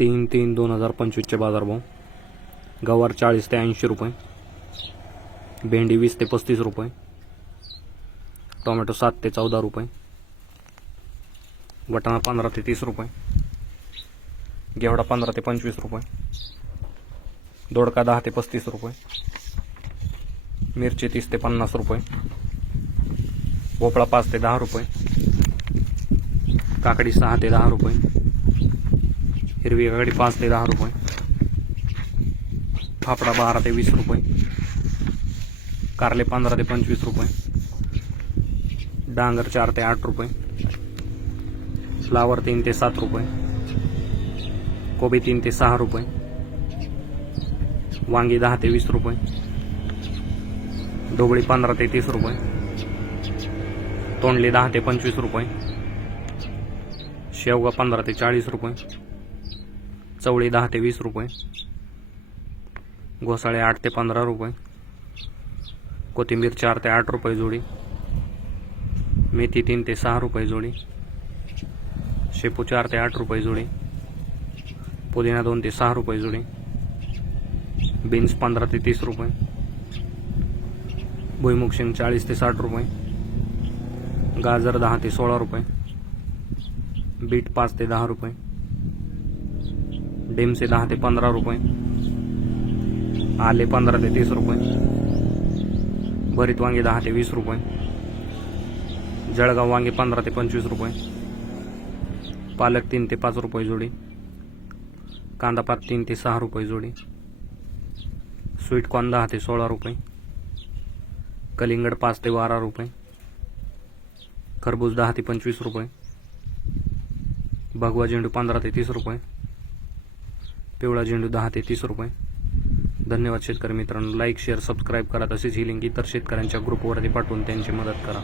तीन तीन दोन हजार पंचवीसचे बाजारभाव. गवार चाळीस ते ऐंशी रुपये. भेंडी वीस ते पस्तीस रुपये. टोमॅटो सात ते चौदा रुपये. वटाणा पंधरा ते तीस रुपये. घेवडा पंधरा ते पंचवीस रुपये. दोडका दहा ते पस्तीस रुपये. मिरची तीस ते पन्नास रुपये. भोपळा पाच ते दहा रुपये. काकडी सहा ते दहा रुपये. हिरवी गाडी पाच ते दहा रुपये फाफडा बारा ते वीस रुपये कारले पंधरा ते पंचवीस रुपये डांगर चार ते आठ रुपये फ्लावर तीन ते सात रुपये कोबी तीन ते सहा रुपये वांगी दहा ते वीस रुपये ढोबळी पंधरा ते तीस रुपये तोंडली दहा ते पंचवीस रुपये शेवगा पंधरा ते चाळीस रुपये चवळी दहा ते वीस रुपये. घोसाळे आठ ते पंधरा रुपये. कोथिंबीर चार ते आठ रुपये जोडी. मेथी तीन ते सहा रुपये जोडी. शेपू चार ते आठ रुपये जोडी. पुदिना दोन ते सहा रुपये जोडी. बीन्स पंधरा ते तीस रुपये. भुईमुग शेंग चाळीस ते साठ रुपये. गाजर दहा ते सोळा रुपये. बीट पाच ते दहा रुपये. डेमसे दहा ते पंधरा रुपये. आले पंधरा ते तीस रुपये. भरीत वांगे दहा ते वीस रुपये. जळगाव वांगे पंधरा ते पंचवीस रुपये. पालक तीन ते पाच रुपये जोडी. कांदापात तीन ते सहा रुपये जोडी. स्वीट कॉर्न दहा ते सोळा रुपये. कलिंगड पाच ते बारा रुपये. खरबूज दहा ते पंचवीस रुपये. भगवा झेंडू पंधरा ते तीस रुपये. पिवळा झेंडू दहा ते तीस रुपये. धन्यवाद शेतकरी मित्रांनो. लाईक शेअर सबस्क्राईब करा. तसेच ही लिंक इतर शेतकऱ्यांच्या ग्रुपवरती पाठवून त्यांची मदत करा.